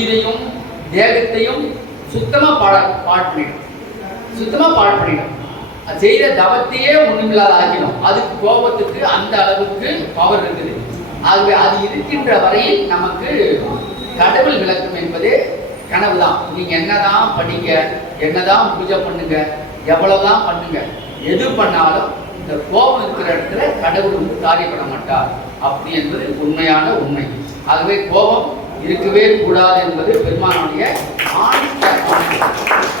உயிரையும் தேகத்தையும் சுத்தமா பாழ் பண்ணிடும். செய்த தவத்தையே ஒண்ணுமில்லாத ஆகிடும். அதுக்கு கோபத்துக்கு அந்த அளவுக்கு பவர் இருக்குது. ஆகவே அது இருக்கின்ற வரையில் நமக்கு கடவுள் விளக்கம் என்பதே கனவுதான். நீங்க என்னதான் படிங்க, என்னதான் பூஜை பண்ணுங்க, எவ்வளவுதான் பண்ணுங்க, எது பண்ணாலும் இந்த கோபம் இருக்கிற இடத்துல கடவுள் காரியப்பட மாட்டார். அப்படி என்பது உண்மையான உண்மை. ஆகவே கோபம் இருக்கவே கூடாது என்பது பெருமானுடைய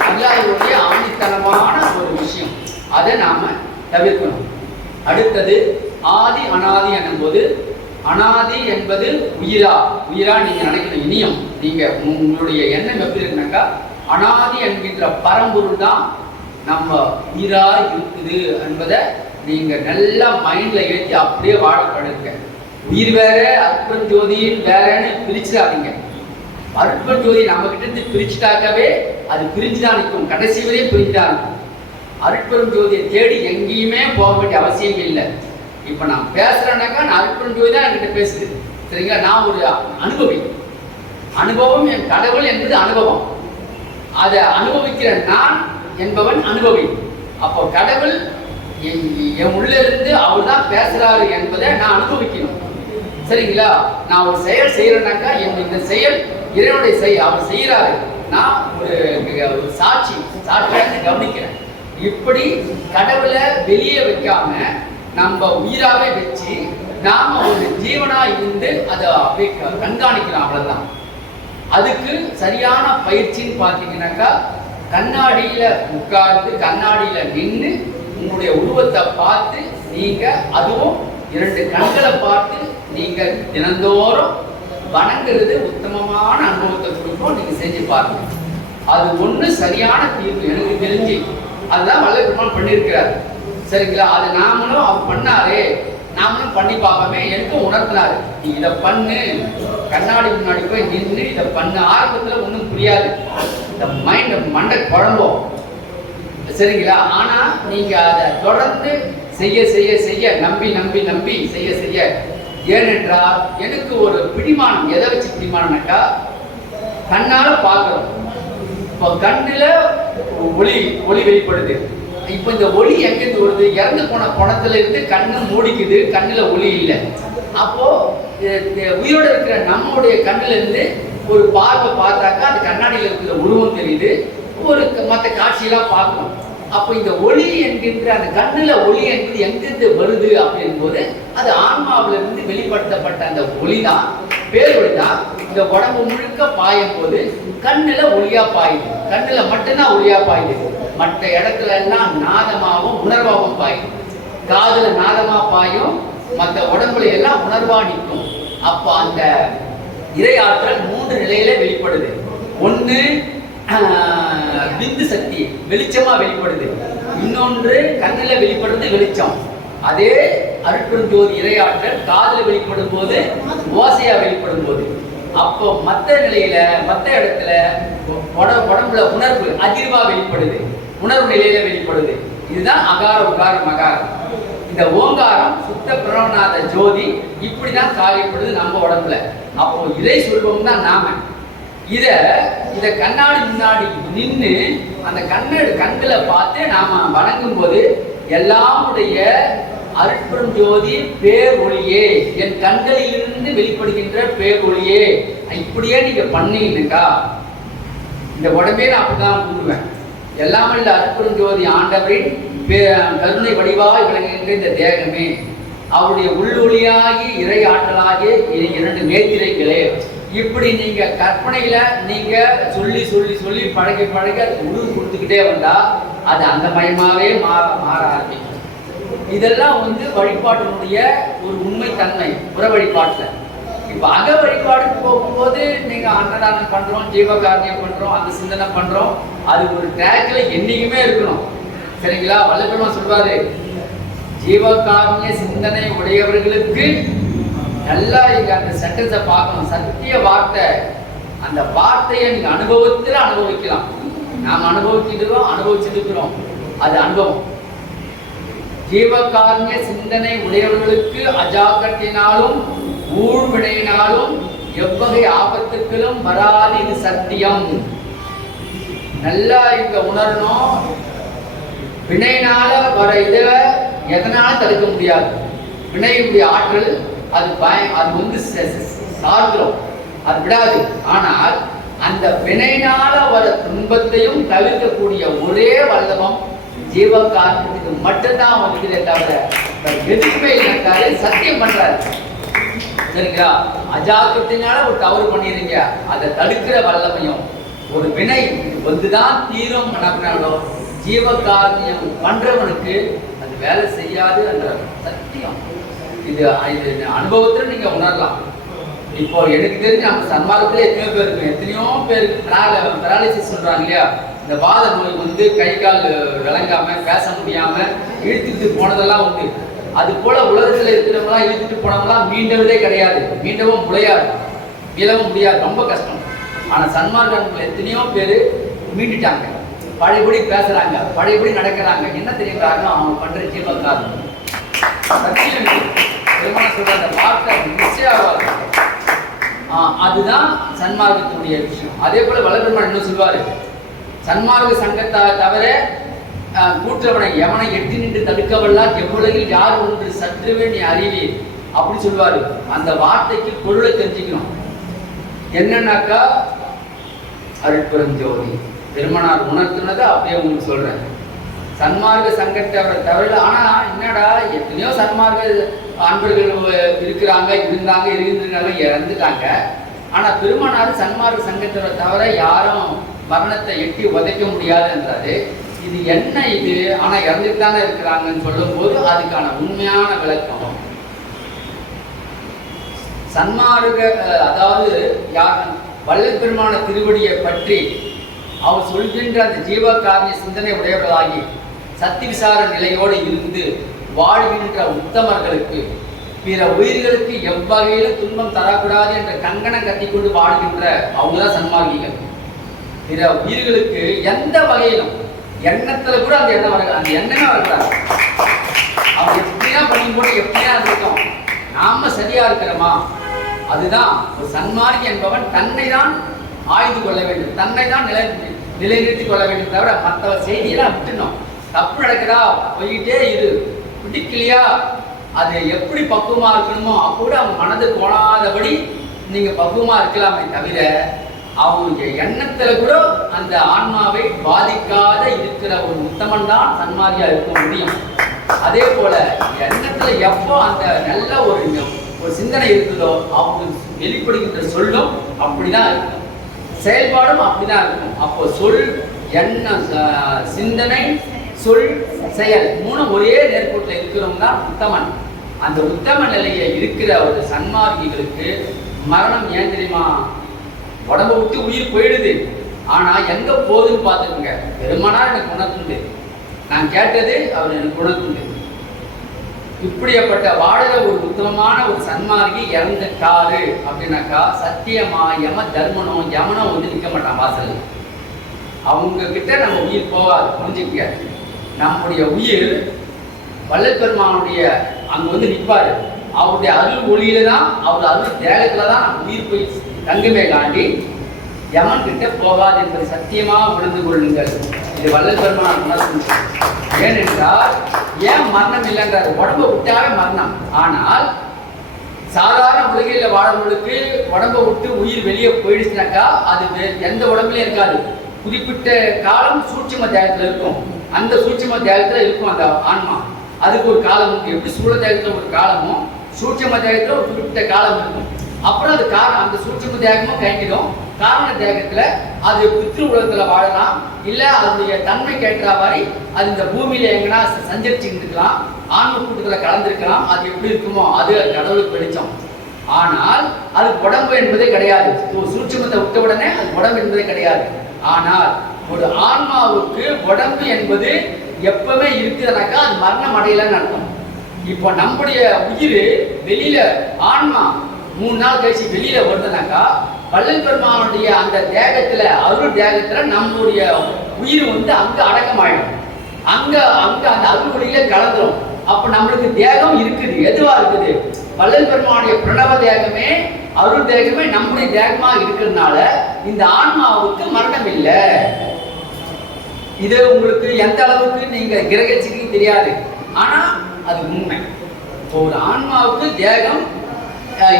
அல்லாஹ்வுடைய ஆணித்தனமான ஒரு விஷயம். அதை நாம தவிர்க்கணும். அடுத்தது ஆதி அனாதி என்னும்போது, அனாதி என்பது உயிரா நீங்க நினைக்கணும். இனியும் நீங்க உங்களுடைய எண்ணம் எப்படி இருக்குனாக்கா, அனாதி என்கின்ற பரம்பொருள் தான் நம்ம உயிரா இருக்குது என்பதை நீங்க நல்லா மைண்ட்ல ஏற்றி அப்படியே வாழப்படுங்க. உயிர் வேற அற்பஞ்சோதியின் வேறன்னு பிரிச்சுடாதீங்க. அற்பஞ்சோதி நம்ம கிட்ட இருந்து பிரிச்சுட்டாக்கவே அது பிரிஞ்சுதான் நிற்கும், கடைசி வரையும் பிரிஞ்சுதான் இருக்கும். அருட்பெரும் ஜோதியை தேடி எங்கேயுமே போக வேண்டிய அவசியம் இல்லை. இப்ப நான் பேசுறேன்னாக்கா நான் அருட்பெரும் ஜோதி தான் என்கிட்ட பேசுது, சரிங்களா? நான் ஒரு அனுபவம் என் கடவுள் என்பது அனுபவம். அதை அனுபவிக்கிற நான் என்பவன் அனுபவி. அப்போ கடவுள் என் உள்ள இருந்து அவர் தான் பேசுறாரு என்பதை நான் அனுபவிக்கணும், சரிங்களா? நான் ஒரு செயல் செய்யறேன்னாக்கா இந்த செயல் இறைவனுடைய செயல், அவர் செய்யறாரு, நான் ஒரு சாட்சியாக கவனிக்கிறேன். இப்படி கடவுளை வெளியே வைக்காம நம்ம உயிராவே வச்சு நாம ஒரு ஜீவனா இருந்து அதை அப்படியே கண்காணிக்கலாம். அவ்வளவுதான். அதுக்கு சரியான பயிற்சின்னு பார்த்தீங்கன்னாக்கா, கண்ணாடியில உட்கார்ந்து கண்ணாடியில நின்று உங்களுடைய உருவத்தை பார்த்து நீங்க, அதுவும் 2 கண்களை பார்த்து நீங்க தினந்தோறும் வணங்குறது உத்தமமான அனுபவத்தை கொடுக்கும். நீங்க செஞ்சு பாருங்க. அது ஒண்ணு சரியான தீர்வு எனக்கு தெரிஞ்சு. அதுதான் வள்ளல் பெருமான் பண்ணியிருக்கிறார், சரிங்களா? அது நாமளும் அவர் பண்ணாரே, நாமளும் பண்ணி பார்ப்போமே. எனக்கும் உணர்த்தினாரு, நீ இதை பண்ணு, கண்ணாடி முன்னாடி போய் நின்று இதை பண்ணு. ஆரம்பத்துல ஒன்றும் புரியாது, இந்த மண்டை குழம்போம், சரிங்களா? ஆனா நீங்க அதை தொடர்ந்து செய்ய செய்ய செய்ய நம்பி நம்பி நம்பி செய்ய செய்ய, ஏனென்றால் எனக்கு ஒரு பிடிமானம். எதை வச்சு பிடிமானம்னாக்கா, கண்ணால பார்க்கிறோம். இப்போ கண்ணுல ஒளி வெளிப்படுது. இப்போ இந்த ஒளி எங்கிருந்து வருது? இறந்து போன பணத்துல இருந்து கண்ணு மூடிக்குது, கண்ணுல ஒளி இல்லை. அப்போ உயிரோட இருக்கிற நம்மளுடைய கண்ணுல இருந்து ஒரு பார்வை பார்த்தாக்கா அந்த கண்ணாடியில் இருக்கிற உருவம் தெரியுது, ஒரு மற்ற காட்சியெல்லாம் பார்க்கணும். அப்போ இந்த ஒளி என்கின்ற அந்த கண்ணுல ஒளி என்பது எங்கிருந்து வருது அப்படின் போது, அது ஆன்மாவிலிருந்து வெளிப்படுத்தப்பட்ட அந்த ஒளி தான், பேரொளி தான். இந்த உடம்பு முழுக்க பாயும் போது கண்ணுல ஒளியா பாயுது, கண்ணுல மட்டும்தான் ஒளியா பாயுது. மற்ற இடத்துல எல்லாம் நாதமாகவும் உணர்வாகவும் பாயும். காதுல நாதமா பாயும், மற்ற உடம்புல எல்லாம் உணர்வா நிற்கும். அப்போ அந்த இறை ஆற்றல் 3 நிலையில வெளிப்படுது. ஒண்ணு பிந்து சக்தி வெளிச்சமா வெளிப்படுது, இன்னொன்று கண்ணுல வெளிப்படுறது வெளிச்சம். அதே அருட்பெரும் ஜோதி இறையாற்றல் காதுல வெளிப்படும் போது ஓசையா வெளிப்படும் போது, அப்போ மற்ற நிலையில மற்ற இடத்துல உடம்புல உணர்வு அதிர்வா வெளிப்படுது, உணர்வு நிலையில வெளிப்படுது. இதுதான் அகார உகார மகாரம். இந்த ஓங்காரம் சுத்த பிரணவநாத ஜோதி இப்படிதான் காரியப்படுது நம்ம உடம்புல. அப்போ இறை சொல்வம் தான் நாம. இத கண்ணாடி முன்னாடி நின்று அந்த கண்களை பார்த்து நாம வணங்கும் போது, எல்லாமுடைய அருட்பெரும் ஜோதி பேர் ஒளியே, என் கண்களிலிருந்து வெளிப்படுகின்ற பேர் ஒளியே, இப்படியே நீங்க பண்ணீங்கக்கா இந்த உடம்பே நான் அப்படிதான் கூடுவேன். எல்லாமே இல்லை அருட்பெரும் ஜோதி ஆண்டவரின் கருணை வடிவாய் விளங்குகின்ற இந்த தேகமே, அவருடைய உள்ளொளியாகி இறை ஆற்றலாகிய 2 நேத்திரைகளே, இப்படி நீங்க கற்பனையில நீங்க சொல்லி சொல்லி சொல்லி பழகி பழகி அது உருவு கொடுத்துக்கிட்டே வந்தா அது அந்த மயமாவே மாற ஆரம்பிக்கும். இதெல்லாம் வழிபாட்டினுடைய ஒரு உண்மை தன்மை. புற வழிபாட்டுல இப்ப அக வழிபாடு போகும்போது நீங்க அன்னதானம் பண்றோம், ஜீவகாரணியம் பண்றோம், அந்த சிந்தனை பண்றோம், அது ஒரு ட்ராக்ல என்னைக்குமே இருக்கணும், சரிங்களா? வள்ளல் பெருமான் சொல்வாரு, ஜீவகாரணிய சிந்தனை உடையவர்களுக்கு நல்லா இங்க அந்த சென்டென்ஸை பார்க்கணும். சத்திய வார்த்தை, அந்த வார்த்தையை நீங்க அனுபவத்துல அனுபவிக்கலாம். நாம் அனுபவிச்சிருக்கிறோம், அது அனுபவம். ஜீவகாரணிய சிந்தனை உடையவர்களுக்கு அஜாக்கிரத்தினாலும் ஊழ்வினையினாலும் எவ்வகை ஆபத்துக்களும் வராது, இது சத்தியம். நல்லா இங்க உணரணும். வினையினால வர இதை எதனால தடுக்க முடியாது. வினையுடைய ஆற்றல் அது வந்து சார்கிறோம், அது விடாது. ஆனால் அந்த வினையினால வர துன்பத்தையும் தவிர்க்கக்கூடிய ஒரே வல்லவம் ஜீவகாரணத்துக்கு மட்டும்தான் வந்துக்கிறே தவிர எதுவுமே இல்லைக்காரு சத்தியம் பண்றாரு. சரிங்களா? அஜாக்கிரத்தினால ஒரு தவறு பண்ணிடுறீங்க, அதை தடுக்கிற வல்லமையும் ஒரு வினை வந்துதான் தீரும் அப்படின்னாலும் ஜீவகாரணியம் பண்றவனுக்கு அது வேலை செய்யாது என்ற சத்தியம். இது அனுபவத்தில் நீங்க உணரலாம். இப்போ எனக்கு தெரிஞ்சு நம்ம சன்மார்க்கத்துல எத்தனையோ பேருக்கு பெராலிசிஸ் சொல்றாங்க இல்லையா, இந்த வாத நோய் வந்து கை கால் விளங்காம பேச முடியாம இழுத்துட்டு போனதெல்லாம் உண்டு. அது போல உலகத்துல இருக்கிறவங்களாம் இழுத்துட்டு போனவங்களாம் மீண்டவதே கிடையாது, மீண்டவும் முடியாது, மீளவும் முடியாது, ரொம்ப கஷ்டம். ஆனா சன்மார்க்கங்கள் எத்தனையோ பேரு மீண்டுட்டாங்க, பழையபடி பேசுறாங்க, பழையபடி நடக்கிறாங்க. என்ன தெரியும் காரணம்? அவங்க பண்ற ஜீவகாரணம். சொல்ற அந்த வார்த்தை நிச்சயம் அதுதான் சன்மார்க்கத்தினுடைய விஷயம். அதே போல வல்லபெருமான் என்ன சொல்வாரு, சன்மார்க்க சங்கத்தை தவிர கூற்றவனை எவனை எட்டி நின்று தடுக்கவல்லா எவ்வுலகில் யார் ஒன்று சற்றுவே நீ அறிவி அப்படி சொல்வாரு. அந்த வார்த்தைக்கு பொருளை தெரிஞ்சுக்கணும். என்னன்னாக்கா அருட்பெருஞ்சோதி பெருமானார் உணர்த்துனதை அப்படியே உங்களுக்கு சொல்றேன். சன்மார்க்க சங்கத்தை தவிர ஆனா என்னடா எத்தனையோ சன்மார்க்க அன்பர்கள் இருக்கிறாங்க, இருக்கின்றாங்க, இறந்துட்டாங்க. ஆனா பெருமானார் சன்மார்க்க சங்கத்தை தவிர யாரும் மரணத்தை எட்டி உதைக்க முடியாது என்றாரு. இது என்ன இது? ஆனா இறந்துட்டு தானே இருக்கிறாங்கன்னு சொல்லும் போது அதுக்கான உண்மையான விளக்கம் சன்மார்க்க, அதாவது வள்ளல் பெருமான திருவடியை பற்றி அவர் சொல்கின்ற அந்த ஜீவகாரிய சிந்தனை உடையவர்களாகி சத்தி விசார நிலையோடு இருந்து வாழ்கின்ற உத்தமர்களுக்கு பிற உயிர்களுக்கு எவ்வகையிலும் துன்பம் தரக்கூடாது என்ற கங்கணம் கட்டிக்கொண்டு வாழ்கின்ற அவங்கதான் சன்மார்க்கிகள். பிற உயிர்களுக்கு எந்த வகையிலும் எண்ணத்துல கூட அந்த எண்ணம் வர, அந்த எண்ணமே வரக்கூடாது. அவங்க எப்படியா பண்ணி போட்டு எப்படியா இருக்கோம், நாம சரியா இருக்கிறோமா? அதுதான் ஒரு சன்மார்க்கி என்பவன் தன்னை தான் ஆய்ந்து கொள்ள வேண்டும், தன்னை தான் நிலைநிறுத்திக் கொள்ள வேண்டும். தவிர மற்ற செய்தியெல்லாம் விட்டுணும். தப்பு நடக்குதா போயிட்டே இரு, பிடிக்கலையா அது எப்படி பக்குவமா இருக்கணுமோ அப்போது அவங்க மனது போனாதபடி நீங்க பக்குவமா இருக்கலாமே தவிர அவங்க எண்ணத்துல கூட அந்த ஆன்மாவை பாதிக்காத இருக்கிற ஒரு உத்தமன் தான் சன்மார்க்கியா இருக்க முடியும். அதே போல எண்ணத்துல எப்போ அந்த நல்ல ஒரு சிந்தனை இருக்குதோ அவங்க வெளிப்படுகின்ற சொல்லும் அப்படிதான் இருக்கும், செயல்பாடும் அப்படிதான் இருக்கும். அப்போ சொல், எண்ணம், சிந்தனை, சொல், செயல் மூணு ஒரே நேர்கோட்டில் இருக்கிறவங்க தான் உத்தமன். அந்த உத்தம நிலையை இருக்கிற ஒரு சன்மார்க்கிகளுக்கு மரணம் ஏன் தெரியுமா? உடம்பை விட்டு உயிர் போயிடுது, ஆனா எங்க போகுதுன்னு பார்த்துக்கோங்க. பெருமானார் எனக்கு உணர்த்துண்டு, நான் கேட்டது அவர் எனக்கு உணர்த்துண்டு. இப்படிப்பட்ட வாழற ஒரு உத்தமமான ஒரு சன்மார்க்கி இறந்துட்டாரு அப்படின்னாக்கா சத்தியமா யம தர்மனோ யமனோ வந்து நிற்க மாட்டான் வாசல். அவங்க கிட்ட நம்ம உயிர் போகாது, புரிஞ்சுக்க. நம்முடைய உயிர் வள்ளல் பெருமானுடைய அங்க வந்து நிற்பாரு. அவருடைய அருள் ஒளியில தான், அவர் அருள் தேகத்துல தான் நம்ம உயிர் போய் தங்குமே காண்டி யமன் கிட்ட போகாது என்பதை சத்தியமா உணர்ந்து கொள்ளுங்கள். இது வள்ளல் பெருமான் உணர்ந்து. ஏனென்றால் ஏன் மரணம் இல்லைன்றார்? உடம்பை விட்டாவே மரணம். ஆனால் சாதாரண உலகில் வாழவங்களுக்கு உடம்பை விட்டு உயிர் வெளியே போயிடுச்சுனாக்கா அது எந்த உடம்புலயும் இருக்காது. குறிப்பிட்ட காலம் சூட்சும தேகத்துல இருக்கும், அந்த சூட்சும தேகத்துல இருக்கும் அந்த ஆன்மா. அதுக்கு ஒரு காலம் இருக்கு. எப்படி சூழ தேகத்துல ஒரு காலமும் சூட்சும தேகத்துல ஒரு குறிப்பிட்ட காலம் இருக்கும். அப்புறம் அது அந்த சூட்சும தேகமும் கைக்கிடும். காரண தேகத்துல அது பித்ரு உலகத்துல வாழலாம், இல்ல அதனுடைய தன்மை கேட்கிற மாதிரி அது இந்த பூமியில எங்கன்னா சஞ்சரிச்சுட்டு இருக்கலாம், ஆன்ம கூட்டத்துல கலந்துருக்கலாம். அது எப்படி இருக்குமோ அது கடவுளுக்கு வெளிச்சம். ஆனால் அது உடம்பு என்பதே கிடையாது. சூட்சுமத்தை விட்ட உடனே அது உடம்பு என்பதே கிடையாது. ஆனால் ஒரு ஆன்மாவுக்கு உடம்பு என்பது எப்பவுமே இருக்குதுனாக்கா அது மரணம் அடையலன்னு அர்த்தம். இப்போ நம்முடைய உயிர் வெளியில, ஆன்மா 3 நாள் கழிச்சு வெளியில வருதுனாக்கா வள்ளல் பெருமானுடைய அந்த தேகத்துல, அருள் தேகத்துல நம்முடைய உயிர் வந்து அங்க அடக்கமாயிடும். அங்க அந்த அருள் ஒளியில கலந்துரும். அப்ப நம்மளுக்கு தேகம் இருக்குது. எதுவா இருக்குது? வள்ளல் பெருமானுடைய பிரணவ தேகமே அருள் தேகமே நம்முடைய தேகமா இருக்கிறதுனால இந்த ஆன்மாவுக்கு மரணம் இல்லை. இது உங்களுக்கு எந்த அளவுக்கு நீங்க கிரகிச்சுக்கு தெரியாது, ஆனா அது உண்மை. ஒரு ஆன்மாவுக்கு தேகம்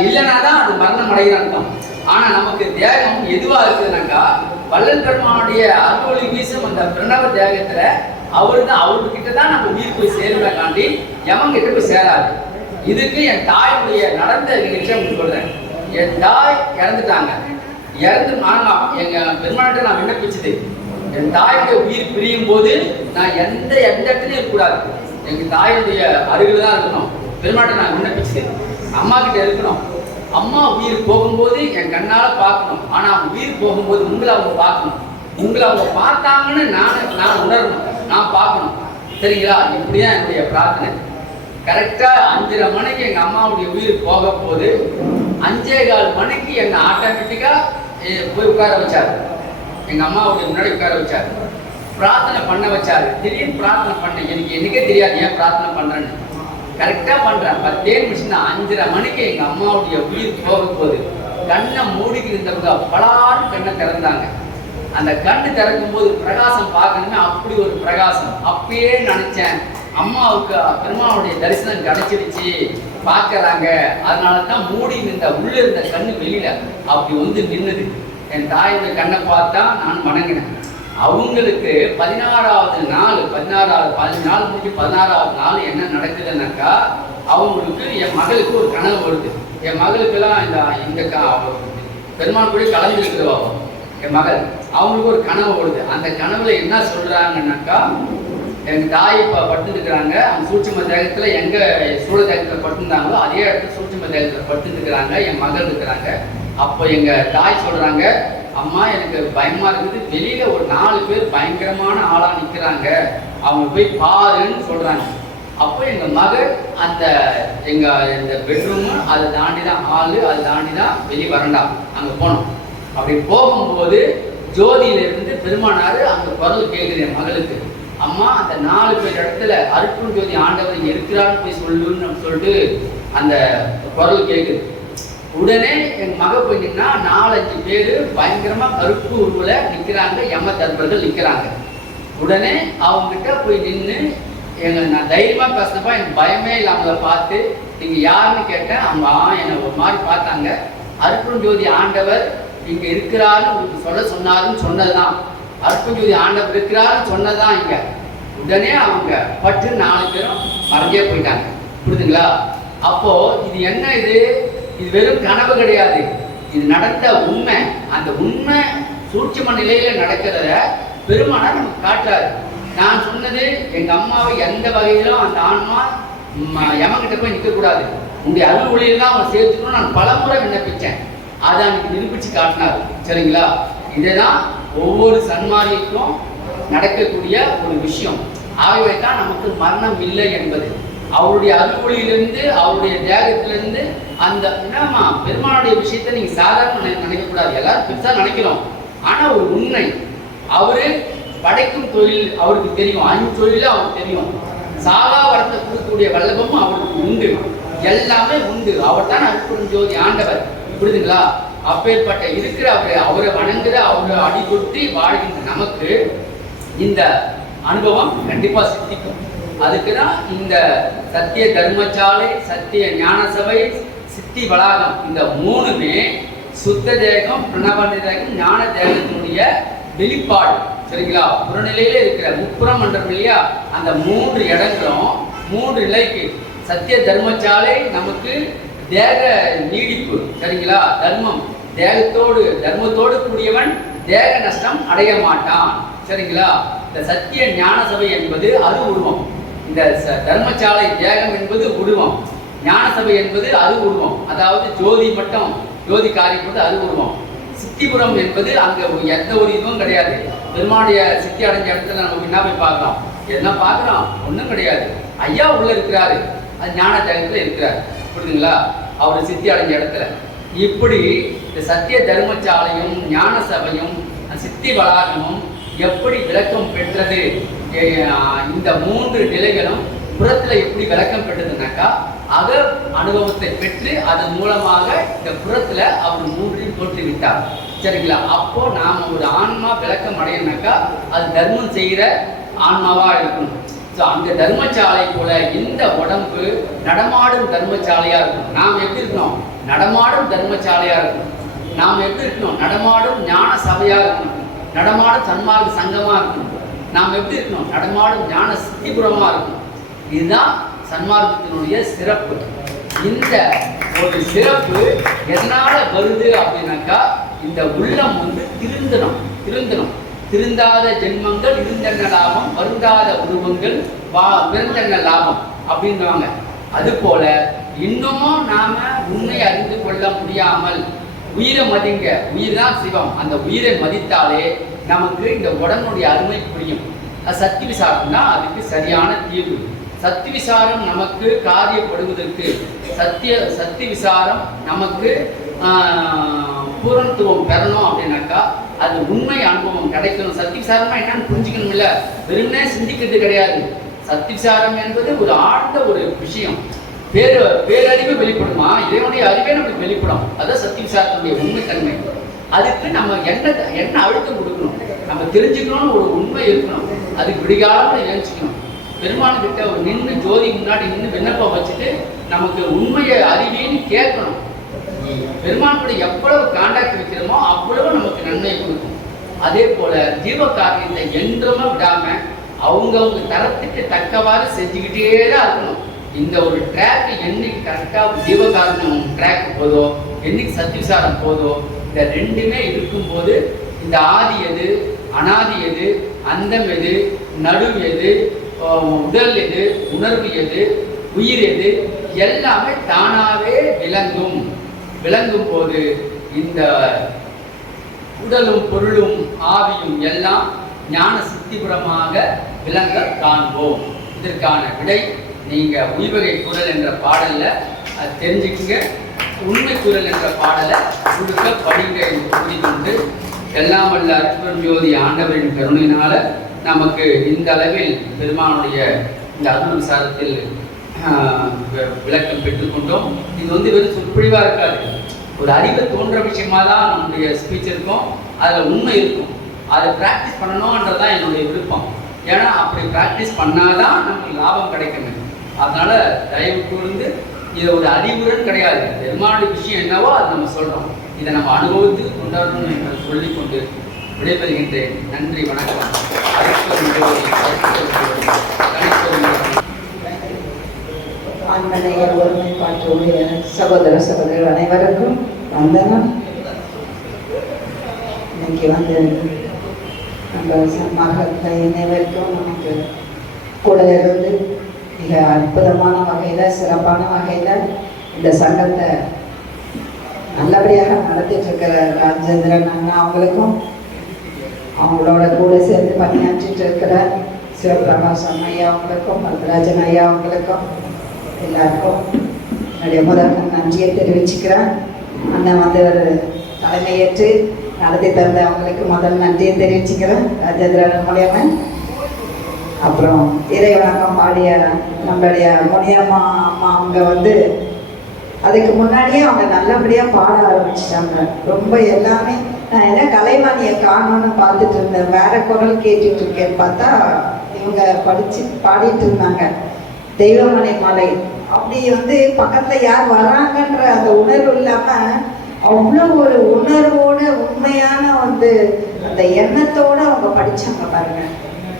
இல்லைன்னா தான் அது மரணம் அடைகிறான். ஆனா நமக்கு தேகம் எதுவா இருக்குதுனாக்கா வள்ளல் பெருமானுடைய அருளொளி வீசும் அந்த பிரணவ தேகத்துல அவர்கிட்ட தான் நம்ம உயிர் போய் சேருவே காண்டி எவன் கிட்ட போய் சேராது. இதுக்கு என் தாயுடைய நடந்த நிகழ்ச்சி உங்களுக்கு சொல்றேன். என் தாய் இறந்துட்டாங்க. இறந்து எங்க பெருமாள்கிட்ட நான் விண்ணப்பிச்சது, என் தாயுடைய உயிர் பிரியும் போது நான் எந்த இடத்துலையும் இருக்கக்கூடாது, எங்க தாயுடைய அருகில் தான் இருக்கணும். பெருமாள்கிட்ட நான் விண்ணப்பிச்சது அம்மா கிட்ட இருக்கணும். அம்மா உயிர் போகும்போது என் கண்ணால பார்க்கணும், ஆனா உயிர் போகும்போது உங்களை அவங்க பார்க்கணும். உங்களை அவங்க பார்த்தாங்கன்னு நான் உணரணும், நான் பார்க்கணும். சரிங்களா? இப்படிதான் என்னுடைய பிரார்த்தனை. கரெக்டா 5:30 மணிக்கு எங்க அம்மாவுடைய உயிர் போக போது 5:15 மணிக்கு என்னை ஆட்டோமேட்டிக்கா போய் உட்கார வச்சாரு. எங்க அம்மாவுடைய முன்னாடி உட்கார வச்சாரு, பிரார்த்தனை பண்ண வச்சாரு. திடீர்னு பிரார்த்தனை பண்ணேன். எனக்கு என்னைக்கே தெரியாது ஏன் பிரார்த்தனை பண்றேன்னு. கரெக்டா பண்றேன். 10 நிமிஷம் 5:30 மணிக்கு எங்க அம்மாவுடைய உயிர் போக போது கண்ணை மூடிக்கு இருந்தவங்க பலான்னு கண்ணை திறந்தாங்க. அந்த கண்ணு திறக்கும் போது பிரகாசம் பார்க்கணுமே, அப்படி ஒரு பிரகாசம். அப்பயே நினைச்சேன் அம்மாவுக்கு பெருமாளுடைய தரிசனம் கிடைச்சிருச்சு, பார்க்கறாங்க. அதனாலதான் மூடி இருந்த உள்ள இருந்த கண்ணு வெளியில அப்படி வந்து நின்னுது. என் தாயோட கண்ணை பார்த்தா நான் வணங்கினேன். அவங்களுக்கு 16வது நாள் 15 நாள் முடிஞ்சு 16வது நாள் என்ன நடக்குதுன்னாக்கா, அவங்களுக்கு என் மகளுக்கு ஒரு கனவு வருது. என் மகளுக்கெல்லாம் இந்த பெருமாள் கூட கலந்து இருக்கிறவாங்க என் மகள். அவங்களுக்கு ஒரு கனவு வருது. அந்த கனவுல என்ன சொல்றாங்கன்னாக்கா, எங்க தாய் இப்போ படுத்துருக்குறாங்க. அவங்க சூட்சும தேகத்துல எங்க சூழ தேகத்துல படுத்திருந்தாங்களோ அதே இடத்துல சூட்சும தேகத்துல படுத்துருக்குறாங்க. என் மகள் இருக்கிறாங்க. அப்போ எங்க தாய் சொல்றாங்க, அம்மா எனக்கு பயமா இருக்குது, வெளியில ஒரு 4 பேர் பயங்கரமான ஆளா நிக்கிறாங்க, அவங்க போய் பாருன்னு சொல்றாங்க. அப்போ எங்க மகள் அந்த எங்க இந்த பெட்ரூமு அதை தாண்டி தான் ஹாலு, அதை தாண்டி தான் வெளியே வரண்டா அங்க போனோம். அப்படி போகும்போது ஜோதியிலிருந்து பெருமானாரு அந்த குரல் கேட்குது என் மகளுக்கு, அம்மா அந்த 4 பேர் இடத்துல அருட்பெரும் ஜோதி ஆண்டவர் இங்க இருக்கிறான்னு போய் சொல்லுன்னு சொல்லிட்டு அந்த குரல் கேட்குது. உடனே என் மக போய் நின்னா 4-5 பேர் பயங்கரமா கருப்பு உருவுல நிக்கிறாங்க, யம தர்பர்கள் நிக்கிறாங்க. உடனே அவங்க கிட்ட போய் நின்று நான் தைரியமா பேசினப்பா எனக்கு பயமே இல்லாமல பார்த்து நீங்க யாருன்னு கேட்டேன். அவங்க என்னை ஒரு மாதிரி பார்த்தாங்க. அருட்பெரும் ஜோதி ஆண்டவர் இங்க இருக்கிறாருன்னு உங்களுக்கு சொல்ல சொன்னாருன்னு சொன்னதுதான், அருட்பெரும் ஜோதி ஆண்டவர் இருக்கிறாருன்னு சொன்னதுதான் இங்க. உடனே அவங்க பட்டு 4 பேரும் மறைஞ்சே போயிட்டாங்க. புரியுதுங்களா? அப்போ இது என்ன, இது வெறும் கனவு கிடையாது, இது நடந்த உண்மை. அந்த உண்மை சூட்சும நிலையில நடக்கிறத பெருமானார் நமக்கு காட்டுறாரு. நான் சொன்னது எங்க அம்மாவை எந்த வகையிலும் அந்த ஆன்மா யமங்கிட்ட போய் நிற்கக்கூடாது, உங்களுடைய அருள் ஒளியெல்லாம் அவன் சேர்த்துக்கணும் நான் பலமுறை விண்ணப்பிச்சேன். அதை அன்னைக்கு நிரூபிச்சு காட்டினார். சரிங்களா? இதுதான் ஒவ்வொரு சன்மாரிக்கும் நடக்கக்கூடிய ஒரு விஷயம். ஆகவே தான் நமக்கு மரணம் இல்லை என்பது. அவருடைய அருள்மொழியிலிருந்து அவருடைய தேகத்திலிருந்து அந்த என்னமா பெருமானுடைய விஷயத்தை நீங்க சாதாரண நினைக்கக்கூடாது. எல்லாரும் பெருசா நினைக்கிறோம், ஆனா ஒரு உண்மை. அவரு படைக்கும் தொழில் அவருக்கு தெரியும், 5 தொழில அவருக்கு தெரியும். சாகா வரத்தை கொடுக்கக்கூடிய வல்லபமும் அவருக்கு உண்டு, எல்லாமே உண்டு. அவர் தான் அருட்பெரும் ஜோதி ஆண்டவர். புரியுதுங்களா? அப்பேற்பட்ட இருக்கிற அவரை வணங்குற அவரை அடி கொட்டி வாழ்கின்ற நமக்கு இந்த அனுபவம் கண்டிப்பா சித்திக்கும். அதுக்குதான் இந்த சத்திய தர்மசாலை, சத்திய ஞான சபை, சித்தி வளாகம், இந்த 3மே சுத்த தேகம், பிரணவ தேகம், ஞான தேகத்தினுடைய வெளிப்பாடு. சரிங்களா? புறநிலையில இருக்கிற முப்புறம் மன்றம் இல்லையா, அந்த 3 இடங்களும் 3 நிலைக்கு. சத்திய தர்மசாலை நமக்கு தேக நீடிப்பு. சரிங்களா? தர்மம் தர்மத்தோடு கூடியவன் தேக நஷ்டம் அடைய மாட்டான். சரிங்களா? இந்த சத்திய ஞான சபை என்பது அது உருவம். இந்த தர்மசாலை தேகம் என்பது உருவம், ஞான சபை என்பது அது உருவம். அதாவது ஜோதி மட்டும் ஜோதி காரியப்பட்டு அது உருவம். சித்திபுரம் என்பது அங்க எந்த ஒரு இதுவும் கிடையாது. பெருமானுடைய சித்தி அடைஞ்ச இடத்துல நம்ம என்ன போய் பார்க்கலாம், என்ன பார்க்கலாம், ஒன்றும் கிடையாது. ஐயா உள்ள இருக்கிறாரு, அது ஞான தேகத்துல இருக்கிறாரு. புரியுதுங்களா? அவர் சித்தி அடைஞ்ச இடத்துல. இப்படி இந்த சத்திய தர்மசாலையும் ஞான சபையும் சித்தி வளாகமும் எப்படி விளக்கம் பெற்றது, இந்த 3 நிலைகளும் புறத்துல எப்படி விளக்கம் பெற்றதுனாக்கா அக அனுபவத்தை பெற்று அதன் மூலமாக இந்த புறத்துல அவர் மூன்றையும் தோற்றுவிட்டார். சரிங்களா? அப்போ நாம ஒரு ஆன்மா விளக்கம் அடையணும்னாக்கா அது தர்மம் செய்கிற ஆன்மாவா இருக்கணும். ஸோ அந்த தர்மசாலை போல இந்த உடம்பு நடமாடும் தர்மசாலையா இருக்கணும். நாம் எப்படி இருக்கணும்? நடமாடும் தர்மசாலையா இருக்கணும். நாம் எப்படி இருக்கணும்? நடமாடும் ஞான சபையா இருக்கணும். நடமாடும் சன்மார்க்க சங்கமா இருக்கணும். நாம் எப்படி இருக்கணும்? நடமாடும் ஞான சித்திபுரமா இருக்கணும். இதுதான் சன்மார்க்கத்தினுடைய சிறப்பு. இந்த ஒரு சிறப்பு எதனால வருது அப்படின்னாக்கா இந்த உள்ளம் திருந்தணும். திருந்தாத ஜென்மங்கள் இருந்தென்ன லாபம், வருந்தாத உருவங்கள் பிறந்தென்ன லாபம் அப்படின்வாங்க. அது போல இன்னமும் நாம உண்மை அறிந்து கொள்ள முடியாமல் உயிரை மதிங்க. உயிர் தான் சிவம். அந்த உயிரை மதித்தாலே நமக்கு இந்த உடம்புடைய அருமை புரியும். சக்தி விசாரம் தான் அதுக்கு சரியான தீர்வு. சக்தி விசாரம் நமக்கு காரியப்படுவதற்கு சக்தி விசாரம் நமக்கு பூரணத்துவம் பெறணும் அப்படின்னாக்கா அது உண்மை அனுபவம் கிடைக்கணும். சக்தி விசாரம்னா என்னன்னு புரிஞ்சுக்கணும். இல்லை வெறும்னே சிந்திக்கிறது கிடையாது. சக்தி விசாரம் என்பது ஒரு ஆழ்ந்த ஒரு விஷயம். பேரறிவு வெளிப்படுமா, இறைவனுடைய அறிவே நமக்கு வெளிப்படும். அதான் சக்தி விசாரத்தினுடைய உண்மைத்தன்மை. அதுக்கு நம்ம என்ன அழுத்தம் கொடுக்கணும், நம்ம தெரிஞ்சுக்கணும்னு ஒரு உண்மை இருக்கணும். அதுக்கு விடிகாலத்தில் யோசிக்கணும். பெருமாள் கிட்ட நின்று ஜோதி முன்னாடி நின்று விண்ணப்பம் வச்சுட்டு நமக்கு உண்மையை அறிவின்னு கேட்கணும். பெருமாள் கூட எவ்வளவு காண்டாக்ட் வைக்கிறோமோ அவ்வளவு நமக்கு நன்மை கொடுக்கும். அதே போல ஜீவகாரியத்தை என்றுமே விடாம அவங்கவுங்க தரத்துக்கு தக்கவாறு செஞ்சுக்கிட்டே தான் இருக்கணும். இந்த ஒரு ட்ராக் என்னைக்கு கரெக்டாக ஜீவகாரணம் ட்ராக் போதோ, என்னைக்கு சத்திவிசாரம் போதோ, இந்த ரெண்டுமே இருக்கும்போது இந்த ஆதி எது, அனாதி எது, அந்தம் எது, நடுவு எது, உடல் எது, உணர்வு எது, உயிர் எது, எல்லாமே தானாகவே விளங்கும் போது இந்த உடலும் பொருளும் ஆவியும் எல்லாம் ஞான சித்திபுரமாக விளங்க காண்போம். இதற்கான விடை நீங்க உய்வகை குரல் என்ற பாடல்ல தெரிஞ்சுக்குங்க. உண்மை குரல் என்ற பாடலை கொடுக்க படிங்க என்று கூறிக்கொண்டு எல்லாம் வல்ல அற்புதம் ஜோதி ஆண்டவரின் கருணையினால நமக்கு இந்த அளவில் பெருமானுடைய இந்த அருள் விசாரத்தில் விளக்கம் பெற்றுக்கொண்டோம். இது வெறும் சொற்பொழிவாக இருக்காது. ஒரு அறிவை தோன்ற விஷயமா தான் நம்முடைய ஸ்பீச் இருக்கும். அதில் உண்மை இருக்கும். அதை ப்ராக்டிஸ் பண்ணணுன்றதான் என்னுடைய விருப்பம். ஏன்னா அப்படி ப்ராக்டிஸ் பண்ணாதான் நமக்கு லாபம் கிடைக்கணும். அதனால தயவு கூர்ந்து இதை ஒரு அறிவுடன் கிடையாது. பெருமானுடைய விஷயம் என்னவோ அதை நம்ம சொல்றோம். இதை நம்ம அனுபவத்துக்கு கொண்டாடணும்னு என்று சொல்லிக்கொண்டு விடைபெறுகின்றேன். நன்றி, வணக்கம். ஆண்மனைய ஒருமைப்பாட்டுடைய சகோதர சகோதரர் அனைவருக்கும் வந்தனம். இன்னைக்கு நம்ம சன்மார்க்கத்தை அனைவருக்கும் நமக்கு கூட இருந்து மிக அற்புதமான வகையில், சிறப்பான வகையில் இந்த சங்கத்தை நல்லபடியாக நடத்திட்டு இருக்கிற ராஜேந்திரன் அண்ணா அவங்களுக்கும், அவங்களோட கூட சேர்ந்து பணியாற்றிட்டு இருக்கிற சிவபிரகாசம் ஐயா அவங்களுக்கும், மருதராஜன் ஐயா அவங்களுக்கும் எல்லாருக்கும் என்னுடைய முதல் நன்றியை தெரிவிச்சுக்கிறேன். அண்ணன் ஒரு தலைமையேற்று நடத்தி தந்த அவங்களுக்கு முதல் நன்றியை தெரிவிச்சுக்கிறேன் ராஜேந்திரன் மூலியமாக. அப்புறம் இறை வணக்கம் பாடிய நம்மளுடைய முனியம்மா அம்மா அவங்க அதுக்கு முன்னாடியே அவங்க நல்லபடியாக பாட ஆரம்பிச்சிட்டாங்க. ரொம்ப எல்லாமே நான் என்ன கலைவாணியை காணணும்னு பார்த்துட்டு இருந்தேன், வேற குரல் கேட்டுட்டு இருக்கேன்னு பார்த்தா இவங்க பாடிட்டு இருந்தாங்க தெய்வமனை மாலை. அப்படி பக்கத்தில் யார் வராங்கன்ற அந்த உணர்வு இல்லாமல் அவ்வளோ ஒரு உணர்வோடு உண்மையான அந்த எண்ணத்தோட அவங்க படிச்சாங்க பாருங்க.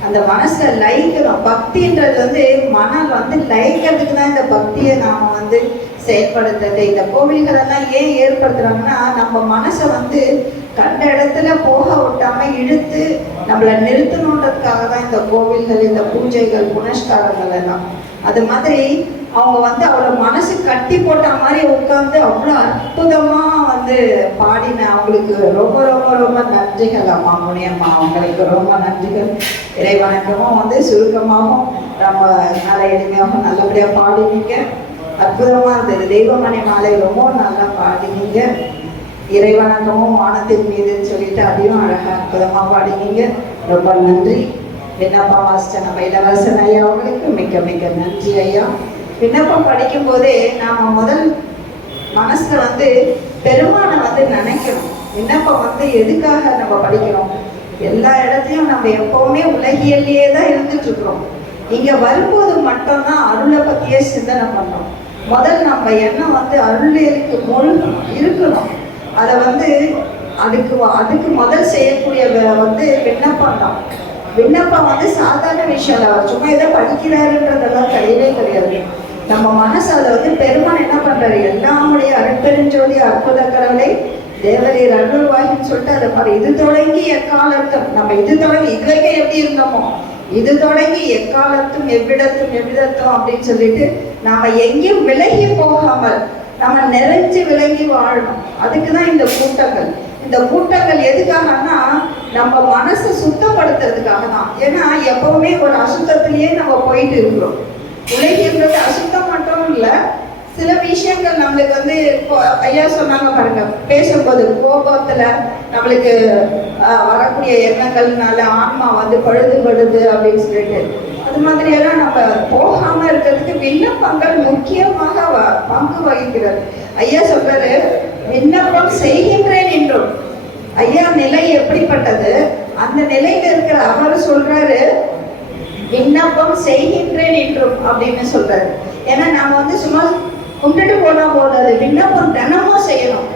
அந்த மனசுல லயிக்கணும். பக்தின்றது மனம் லயிக்கிறதுக்கு தான் இந்த பக்தியை நாம செயல்படுத்துறது. இந்த கோவில்கள் எல்லாம் ஏன் ஏற்படுத்துறாங்கன்னா நம்ம மனசை கண்ட இடத்துல போக விட்டாம இழுத்து நம்மளை நிறுத்தணுன்றதுக்காக தான் இந்த கோவில்கள், இந்த பூஜைகள், புனஸ்காரங்கள் எல்லாம். அது மாதிரி அவங்க அவளை மனசு கட்டி போட்ட மாதிரி உட்காந்து அவ்வளோ அற்புதமா பாடின அவங்களுக்கு ரொம்ப ரொம்ப ரொம்ப நன்றிகள். அம்மா முனியம்மா அவங்களுக்கு ரொம்ப நன்றிகள். இறை வணக்கமும் சுருக்கமாகவும் நம்ம நல்ல எளிமையாகவும் நல்லபடியாக பாடினீங்க. அற்புதமா இருந்தது. தெய்வமணி மாலை ரொம்ப நல்லா பாடினீங்க. இறை வணக்கமும் வானத்தின் மீதுன்னு சொல்லிட்டு அதையும் அழகாக அற்புதமாக பாடினீங்க. ரொம்ப நன்றி. விண்ணப்பம் வாசிச்ச நம்ம இளவரசன் ஐயா அவங்களுக்கு மிக்க மிக்க நன்றி ஐயா. விண்ணப்பம் படிக்கும் போதே நாம முதல் மனசுல பெருமானை நினைக்கணும். விண்ணப்பம் எதுக்காக நம்ம படிக்கிறோம்? எல்லா இடத்தையும் நம்ம எப்பவுமே உலகியல்லையே தான் இருந்துட்டு இருக்கிறோம். இங்க வரும்போது மட்டும்தான் அருளை பத்தியே சிந்தனை பண்ணோம். முதல் நம்ம எண்ணம் அருளியலுக்கு இருக்கணும். அதை அதுக்கு முதல் செய்யக்கூடிய விண்ணப்பம் தான். விண்ணப்பம் சாதாரண விஷயம் இல்லை. அவர் சும்மா ஏதோ படிக்கிறாருன்றதெல்லாம் கிடையவே கிடையாது. நம்ம மனசு அதை பெருமான் என்ன பண்றாரு, எல்லாமுடைய அருட்பெருஞ்சோதி அற்புத கடவுளை தேவரீர் அருள்வாயின்னு சொல்லிட்டு அதை பாரு. இது தொடங்கி எக்காலத்தும் நம்ம இது வரைக்கும் எப்படி இருந்தோமோ இது தொடங்கி எக்காலத்தும் எவ்விடத்தும் அப்படின்னு சொல்லிட்டு நாம எங்கேயும் விலகி போகாமல் நம்ம நிறைஞ்சு விளங்கி வாழணும். அதுக்குதான் இந்த கூட்டங்கள். இந்த கூட்டங்கள் எதுக்காகனா நம்ம மனசை சுத்தப்படுத்துறதுக்காக தான். ஏன்னா எப்பவுமே ஒரு அசுத்தத்திலேயே நம்ம போயிட்டு இருக்கிறோம். உலகின்றது அசுத்தம் மட்டும் இல்லை, சில விஷயங்கள் நம்மளுக்கு ஐயா சொன்னாங்க பாருங்க, பேசும்போது கோபத்துல நம்மளுக்கு வரக்கூடிய எண்ணங்கள்னால ஆன்மா பழுது அப்படின்னு சொல்லிட்டு அது மாதிரி எல்லாம் நம்ம போகாம இருக்கிறதுக்கு விண்ணப்பங்கள் முக்கியமாக பங்கு வகிக்கிறது. ஐயா சொல்றாரு, விண்ணப்பம் செய்கின்றேன் என்றும். ஐயா நிலை எப்படிப்பட்டது? அந்த நிலையில இருக்கிற அவர் சொல்றாரு விண்ணப்பம் செய்கின்றேன் என்றும் அப்படின்னு சொல்றாரு. ஏன்னா நாம சும்மா கும்பிட்டு போனா போதாது, விண்ணப்பம் தினமும் செய்யணும்.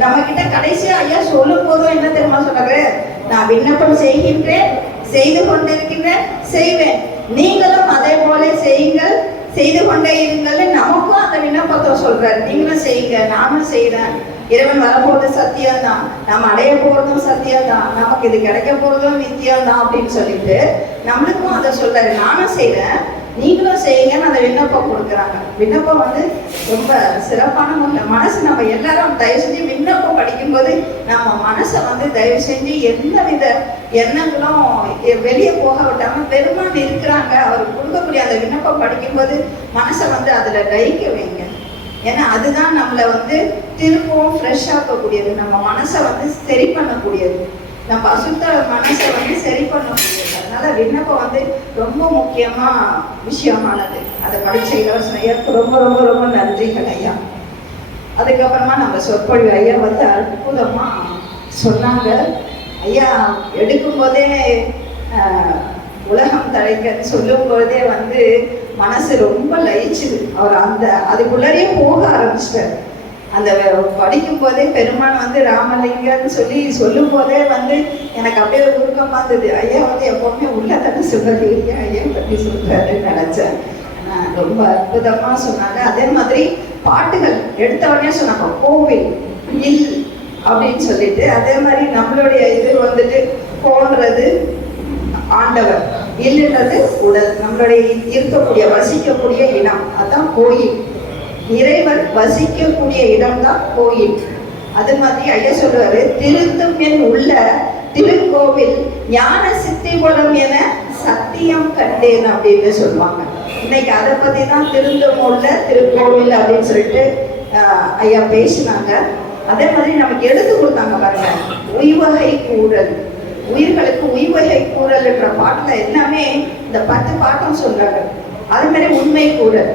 நம்ம கிட்ட கடைசியா ஐயா சொல்லும் போதும் என்ன தெரியுமா சொல்றாரு, நான் விண்ணப்பம் செய்கின்றேன், செய்து கொண்டிருக்கின்றேன், செய்வேன், நீங்களும் அதே போல செய்யுங்கள், செய்து கொண்டே இருங்கள். நமக்கும் அந்த விண்ணப்பத்தை சொல்றாரு. நீங்களும் செய்யுங்க, நானும் செய்யறேன். இறைவன் வரப்போறது சத்தியம் தான், நம்ம அடைய போறதும் சத்தியம் தான், நமக்கு இது கிடைக்க போறதும் நித்தியம் தான் அப்படின்னு சொல்லிட்டு நம்மளுக்கும் அதை சொல்றாரு. நானும் செய்யறேன், நீங்களும் செய்யுங்கன்னு அந்த விண்ணப்பம் கொடுக்குறாங்க. விண்ணப்பம் ரொம்ப சிறப்பான முறையில் மனசு நம்ம எல்லாரும் தயவு செஞ்சு விண்ணப்பம் படிக்கும்போது நம்ம மனசை தயவு செஞ்சு எந்தவித எண்ணங்களும் வெளியே போக விட்டாம பெருமான் இருக்கிறாங்க அவர் கொடுக்கக்கூடிய அந்த விண்ணப்பம் படிக்கும்போது மனசை அதுல லயிக்க வைங்க. ஏன்னா அதுதான் நம்மளை திரும்பவும் ஃப்ரெஷ் ஆக்கக்கூடியது, நம்ம மனசை சரி பண்ணக்கூடியது, நம்ம அசுத்த மனசை சரி பண்ணக்கூடியது. அதனால விண்ணப்பம் ரொம்ப முக்கியமா விஷயமானது. அதை படிச்ச இலவச ஐயாவுக்கு ரொம்ப ரொம்ப ரொம்ப நன்றிகள் ஐயா. அதுக்கப்புறமா நம்ம சொற்பொழிவு ஐயா அற்புதமா சொன்னாங்க. ஐயா எடுக்கும் போதே உலகம் தழைக்கன்னு சொல்லும் போதே மனசு ரொம்ப லயிச்சுது. அவர் அதுக்குள்ளே போக ஆரம்பிச்சிட்டார். அந்த படிக்கும் போதே பெருமான் ராமலிங்கன்னு சொல்லும் போதே எனக்கு அப்படியே ஒரு உருக்கமா இருந்தது. ஐயா எப்பவுமே உள்ள தண்ணி சொல்றாரு, ஐயா பற்றி சொல்றாருன்னு நினைச்சேன். ரொம்ப அற்புதமா சொன்னாங்க. அதே மாதிரி பாட்டுகள் எடுத்த உடனே சொன்னாங்க கோவில் இல் அப்படின்னு சொல்லிட்டு. அதே மாதிரி நம்மளுடைய இது போன்றது ஆண்டவர், இல்லைன்றது உடல், நம்மளுடைய இருக்கக்கூடிய வசிக்கக்கூடிய இடம், அதான் கோயில். இறைவன் வசிக்கக்கூடிய இடம் தான் கோயில். அது மாதிரி ஐயா சொல்றாரு, திருத்தும் என் உள்ள திருக்கோவில் ஞான சித்திபுரம் என சத்தியம் கண்டேன் அப்படின்னு சொல்லுவாங்க. இன்னைக்கு அதை பத்தி தான் திருந்தும் உள்ள திருக்கோவில் அப்படின்னு சொல்லிட்டு ஐயா பேசினாங்க. அதே மாதிரி நமக்கு எடுத்து கொடுத்தாங்க பாருங்க, உய்வகை கூறல், உயிர்களுக்கு உய்வகை கூறல் என்ற பாட்டுல எல்லாமே இந்த 10 பாட்டம் சொல்றாங்க. அது மாதிரி உண்மை கூறல்,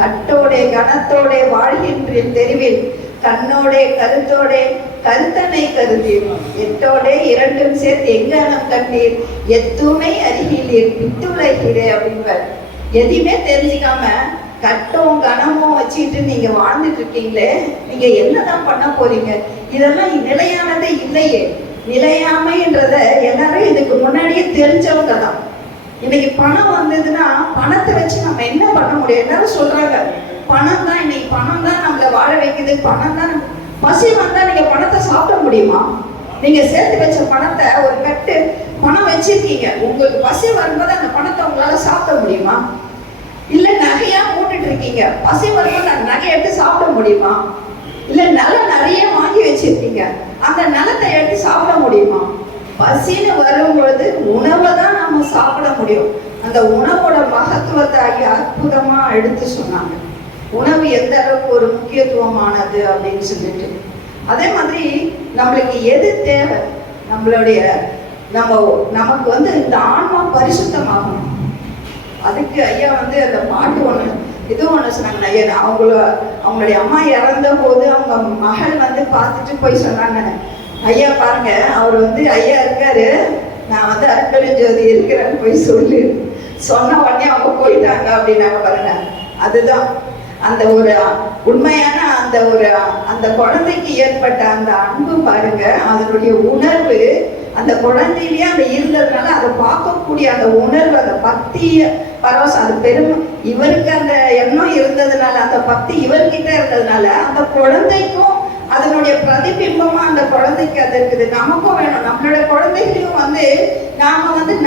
கட்டோடே கணத்தோடே வாழ்கின்ற தெருவில் கண்ணோடே கருத்தோடே கருத்தனை கருதீர் எட்டோடே இரண்டும் சேர்த்து எங்கனம் கண்டீர் எத்துமை அருகிலீர் விட்டுலகிறே அப்படின்பார். எதையுமே தெரிஞ்சுக்காம கட்டம் கனமும் வச்சுட்டு நீங்க வாழ்ந்துட்டு இருக்கீங்களே, நீங்க என்னதான் பண்ண போறீங்க? இதெல்லாம் நிலையானதே இல்லையே. நிலையாமைன்றத எல்லாரும் இதுக்கு முன்னாடியே தெரிஞ்சவங்க தான். இன்னைக்கு பணம் வந்ததுன்னா பணத்தை வச்சு நம்ம என்ன பண்ண முடியும்? எல்லாரும் சொல்றாங்க பணம் தான், இன்னைக்கு பணம் தான் நம்மளை வாழ வைக்குது, பணம் தான். பசி வந்தா நீங்க பணத்தை சாப்பிட முடியுமா? நீங்க சேர்த்து வச்ச பணத்தை ஒரு கட்டு பணம் வச்சிருக்கீங்க, உங்களுக்கு பசி வரும்போது அந்த பணத்தை உங்களால சாப்பிட முடியுமா? இல்ல நகையா மூட்டுட்டு இருக்கீங்க, பசி வரும்போது அந்த நகையை எடுத்து சாப்பிட முடியுமா? இல்ல நிலம் நிறைய வாங்கி வச்சிருக்கீங்க, அந்த நிலத்தை எடுத்து சாப்பிட முடியுமா? பசின்னு வரும்பொழுது உணவை தான் நம்ம சாப்பிட முடியும். அந்த உணவோட மகத்துவத்தை அற்புதமா எடுத்து சொன்னாங்க. உணவு எந்த அளவுக்கு ஒரு முக்கியத்துவமானது அப்படின்னு சொல்லிட்டு. அதே மாதிரி நம்மளுக்கு எது தேவை, நம்மளுடைய நமக்கு வந்து இந்த ஆன்மா பரிசுத்தமாகணும். அதுக்கு ஐயா வந்து அந்த பாட்டு ஒண்ணு இதுவும் ஒண்ணு சொன்னாங்க. ஐயா அவங்களுடைய அம்மா இறந்த போது அவங்க மகள் வந்து பார்த்துட்டு போய் சொன்னாங்க, ஐயா பாருங்க அவர் வந்து ஐயா இருக்காரு, நான் வந்து அருட்பெருஞ்சோதி இருக்கிறேன்னு போய் சொன்ன உடனே அவங்க போயிட்டாங்க அப்படின்னாங்க பாருங்க. அதுதான் அந்த ஒரு உண்மையான அந்த குழந்தைக்கு ஏற்பட்ட அந்த அன்பு பாருங்க, அதனுடைய உணர்வு அந்த குழந்தையிலேயே அந்த இருந்ததுனால அதை பார்க்கக்கூடிய அந்த உணர்வு, அந்த பக்திய பரவசம், அது இவருக்கு அந்த எண்ணம் இருந்ததுனால, அந்த பக்தி இவர்கிட்ட இருந்ததுனால அந்த குழந்தைக்கும் அதனுடைய பிரதிபிம்பமா அந்த குழந்தைக்கு அது இருக்குது. நமக்கும் வேணும், நம்மளோட குழந்தைகளையும் வந்து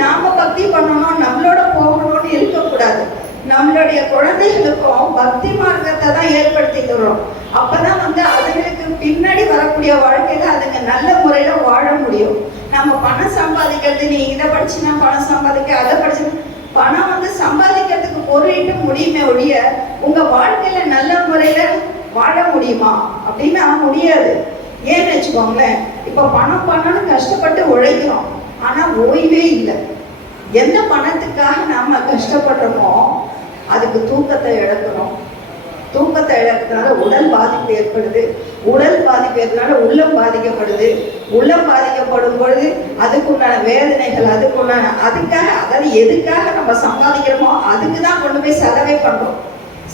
நாம பக்தி பண்ணணும், நம்மளோட போகணும்னு இருக்கக்கூடாது. நம்மளுடைய குழந்தைகளுக்கும் பக்தி மார்க்கத்தை தான் ஏற்படுத்தி தரும். அப்பதான் வந்து அதுங்களுக்கு பின்னாடி வரக்கூடிய வாழ்க்கையில அதுங்க நல்ல முறையில வாழ முடியும். நம்ம பணம் சம்பாதிக்கிறது, நீ இதை படிச்சு நான் பணம் சம்பாதிக்க, அதை படிச்சு பணம் வந்து சம்பாதிக்கிறதுக்கு பொருளிட்டு முடியுமே ஒழிய உங்க வாழ்க்கையில நல்ல முறையில வாழ முடியுமா அப்படின்னா முடியாது. ஏன்னு வச்சுக்கோங்களேன், இப்ப பணம்னு கஷ்டப்பட்டு உழைக்கிறோம், ஆனா ஓய்வே இல்லை. எந்த பணத்துக்காக நாம கஷ்டப்படுறோமோ அதுக்கு தூக்கத்தை இழக்கிறோம். தூக்கத்தை இழக்கிறதுனால உடல் பாதிப்பு ஏற்படுது. உடல் பாதிப்பு ஏற்படுறதுனால உள்ளம் பாதிக்கப்படுது. உள்ளம் பாதிக்கப்படும் பொழுது அதுக்குண்டான வேதனைகள், அதுக்காக அதாவது எதுக்காக நம்ம சம்பாதிக்கிறோமோ அதுக்கு தான் கொண்டு போய் செலவே பண்றோம்.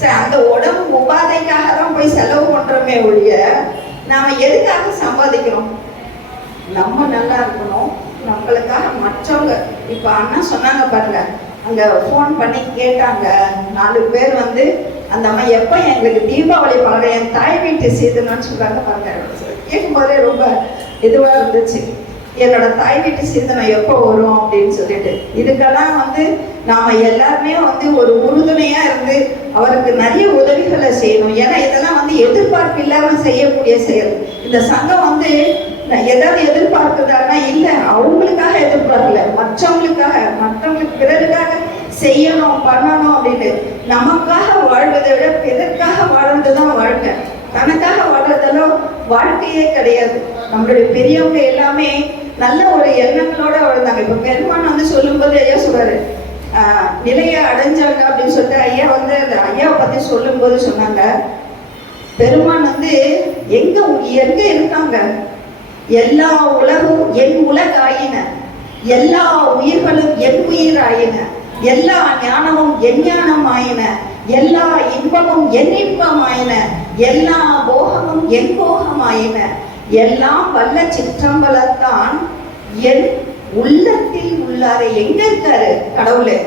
சரி, அந்த உடம்பு உபாதைக்காக தான் போய் செலவு பண்றோமே ஒழிய நாம எதுக்காக சம்பாதிக்கிறோம்? நம்ம நல்லா இருக்கணும், நம்மளுக்காக மற்றவங்க. இப்ப அண்ணா சொன்னாங்க பாருங்க, அங்க போன் பண்ணி கேட்டாங்க 4 பேர் வந்து அந்த அம்மா எப்ப எங்களுக்கு தீபாவளி பாருங்க என் தாய் வீட்டு சீதனம்னு சொல்றாங்க பாருங்க. கேட்கும் போதே ரொம்ப இதுவா இருந்துச்சு, என்னோட தாய் வீட்டு சீதனம் எப்போ வரும் அப்படின்னு சொல்லிட்டு. இதுக்கெல்லாம் வந்து நாம எல்லாருமே வந்து ஒரு உறுதுணையா இருந்து அவருக்கு நிறைய உதவிகளை செய்யணும். ஏன்னா இதெல்லாம் வந்து எதிர்பார்ப்பு இல்லாம செய்யக்கூடிய செயல். இந்த சங்கம் வந்து ஏதாவது எதிர்பார்க்குறாங்கன்னா இல்ல, அவங்களுக்காக எதிர்பார்க்கல, மற்றவங்களுக்கு பிறருக்காக செய்யணும் பண்ணணும் அப்படின்னு. நமக்காக வாழ்வதை விட பிறருக்காக வாழ்றதுதான் வாழ்க்கை. தனக்காக வாழ்றதெல்லாம் வாழ்க்கையே கிடையாது. நம்மளுடைய பெரியவங்க எல்லாமே நல்ல ஒரு எண்ணங்களோட வாழ்ந்தாங்க. இப்ப பெருமான் வந்து சொல்லும் போது ஐயா சொல்றாரு, நிலையை அடைஞ்சாங்க அப்படின்னு சொல்லிட்டு ஐயா வந்து அந்த ஐயாவை பத்தி சொல்லும் போது சொன்னாங்க, பெருமான் வந்து எங்க இருக்காங்க, எல்லா உலகும் என் உலக ஆயின, எல்லா உயிர்களும் என் உயிர் ஆயின, எல்லா ஞானமும் என் ஞானம் ஆயின, எல்லா இன்பமும் என் இன்பம் ஆயின, எல்லா போகமும் என் போகம் ஆயின, எல்லாம் வல்ல சிற்றம்பலத்தான் என் உள்ளத்தில் உள்ளாரே. எங்க இருக்காரு கடவுளே?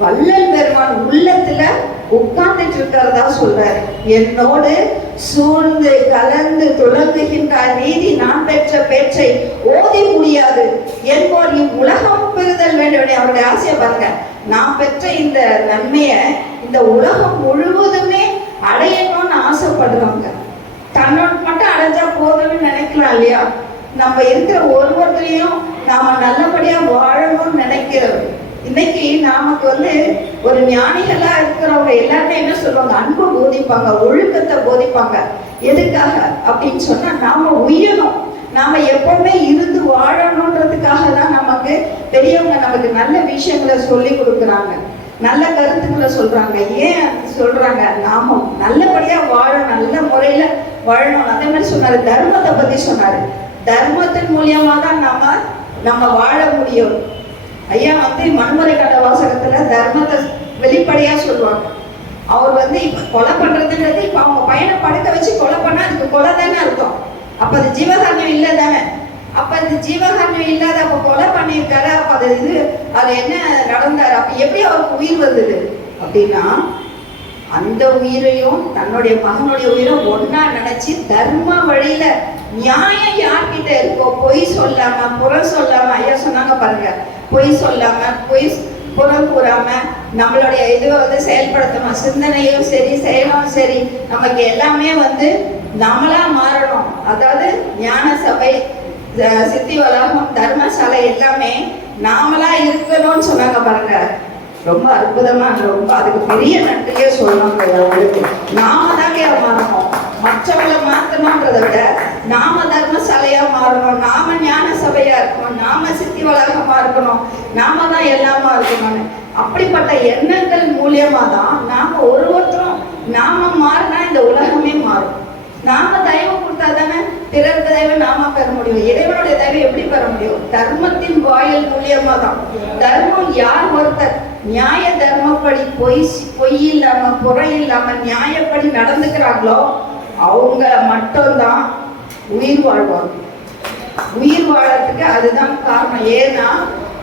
வள்ளல் பெருமான் உள்ளத்துல உட்கார்ந்துட்டு இருக்கிறதா சொல்றாரு. என்னோடு சூழ்ந்து கலந்து துளங்குகின்றார் நீதி நான் பெற்ற பேச்சை ஓதி முடியாது என்போர் இவ்வுலகம் பெறுதல் வேண்டும். அவருடைய ஆசையை பாருங்க, நான் பெற்ற இந்த நன்மைய இந்த உலகம் முழுவதுமே அடையணும்னு ஆசைப்படுறவங்க. தன்னோட மட்டும் அடைஞ்சா போதும்னு நினைக்கலாம் இல்லையா? நம்ம இருக்கிற ஒருவர்களையும் நாம நல்லபடியா வாழணும்னு நினைக்கிறோம். இன்னைக்கு நமக்கு வந்து ஒரு ஞானிகளா இருக்கிறவங்க எல்லாருமே என்ன சொல்லுவாங்க, அன்பு போதிப்பாங்க, ஒழுக்கத்தை போதிப்பாங்க. எதுக்காக அப்படின்னு சொன்னா நாம உயரணும், நாம எப்பவுமே இருந்து வாழணும்ன்றதுக்காக தான் நமக்கு பெரியவங்க நமக்கு நல்ல விஷயங்களை சொல்லி கொடுக்குறாங்க, நல்ல கருத்துக்களை சொல்றாங்க. ஏன் சொல்றாங்க? நாம நல்லபடியா வாழணும், நல்ல முறையில வாழணும். அதே மாதிரி சொன்னாரு, தர்மத்தை பத்தி சொன்னாரு. தர்மத்தின் மூலியமா தான் நம்ம வாழ முடியும். ஐயா வந்து மனுமுறை கண்ட வாசகத்துல தர்மத்தை வெளிப்படையா சொல்லுவாங்க. அவர் வந்து இப்ப கொலை பண்றதுன்றது, இப்ப அவங்க பையனை படுக்க வச்சு கொலை பண்ணா அதுக்கு கொலை தானே அர்த்தம். அப்ப அது ஜீவகாரணம் இல்லை தானே? அப்ப அது ஜீவகாரணம் இல்லாத அப்ப கொலை பண்ணியிருக்காரு. அப்ப அது என்ன நடந்தாரு? அப்ப எப்படி அவருக்கு உயிர் வந்தது அப்படின்னா, அந்த உயிரையும் தன்னுடைய மகனுடைய உயிரும் ஒன்னா நினைச்சு தர்ம வழியில நியாயம் யார்கிட்ட இருக்கோ, பொய் சொல்லாம புறம் சொல்லாம, ஐயா சொன்னாங்க பாருங்க, பொய் சொல்லாம புறம் கூறாம நம்மளுடைய இதுவை வந்து செயல்படுத்தணும். சிந்தனையும் சரி செயலும் சரி நமக்கு எல்லாமே வந்து நம்மளா மாறணும். அதாவது ஞான சபை, சித்தி வளாகம், தர்மசாலை எல்லாமே நாமளா இருக்கணும்னு சொன்னாங்க பாருங்க. ரொம்ப அற்புதமா, ரொம்ப அதுக்கு பெரிய நன்றியே சொல்லணும். அவங்களுக்கு நாம தாங்க மாறணும், மற்றவங்களை மாற்றணும்ன்றதை விட நாம தர்மசாலையா மாறணும், நாம ஞான சபையா இருக்கணும், நாம சித்தி வளாகமா இருக்கணும்னு. அப்படிப்பட்ட எண்ணங்கள் மூலியமா தான் நாம ஒருத்தரும் நாம மாறினா இந்த உலகமே மாறும். நாம தயவு கொடுத்தா தானே பிறருக்கு தயவு நாம பெற முடியும். இறைவனுடைய தயவு எப்படி பெற முடியும்? தர்மத்தின் வாயில் மூலியமா தான். தர்மம் யார் ஒருத்தர் நியாய தர்மப்படி பொய் இல்லாம புறை இல்லாம நியாயப்படி நடந்துக்கிறாங்களோ அவங்க மட்டும்தான் உயிர் வாழ்வாங்க. உயிர் வாழறதுக்கு அதுதான் காரணம். ஏன்னா